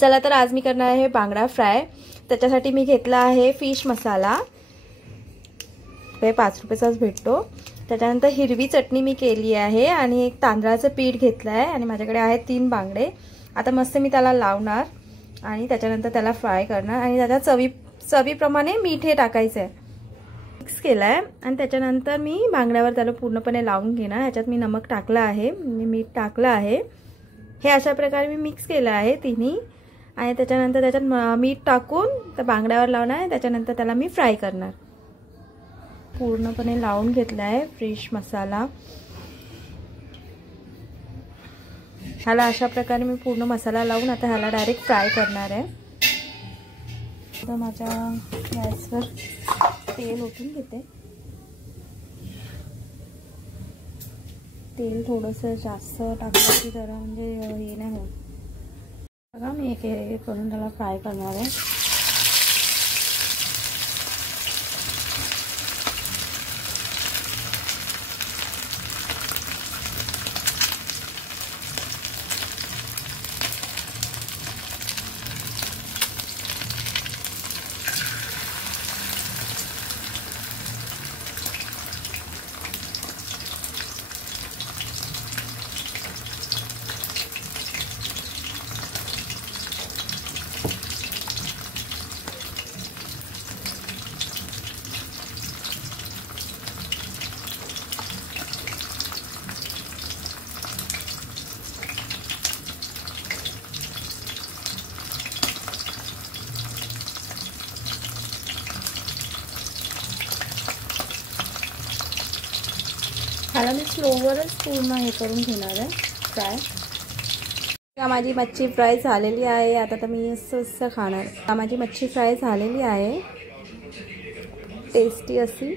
चला तर आज मी करणार आहे बांगडा फ्राय। त्याच्यासाठी मी घेतला आहे फिश मसाला, हे 5 रुपयाचाच भेटतो। त्याच्यानंतर हिरवी चटणी मी केली आहे आणि एक तांदळाचं पीठ घेतलं आहे आणि माझ्याकडे आहे 3 बांगडे। आता मस्त मी त्याला लावणार आणि त्याच्यानंतर त्याला फ्राय करणार आणि त्याच्या चवीप्रमाणे मीठ हे टाकायचं आहे। मिक्स केलं आहे आणि त्याच्यानंतर मी बांगड्यावर त्याला पूर्णपणे लावून घेणार। ह्याच्यात मी नमक टाकलं आहे, मी मीठ टाकलं आहे। हे अशा प्रकारे मी मिक्स केलं आहे तिन्ही आणि त्याच्यानंतर त्याच्यात मीठ टाकून त्या बांगड्यावर लावणार आहे। त्याच्यानंतर त्याला मी फ्राय करणार। पूर्णपणे लावून घेतला आहे फिश मसाला। ह्याला अशा प्रकारे मी पूर्ण मसाला लावून आता ह्याला डायरेक्ट फ्राय करणार आहे। तर माझ्या गॅसवर तेल ओतून घेते। तेल थोडंसं जास्त टाकलं की जरा म्हणजे हे नाही होत। बघा मी एक एक करून त्याला फ्राय करणार आहे। ह्याला मी स्लोवरच पूर्ण हे करून घेणार आहे फ्राय। माझी मच्छी फ्राय झालेली आहे। आता तर मी असं खाणार। माझी मच्छी फ्राय झालेली आहे, टेस्टी अशी।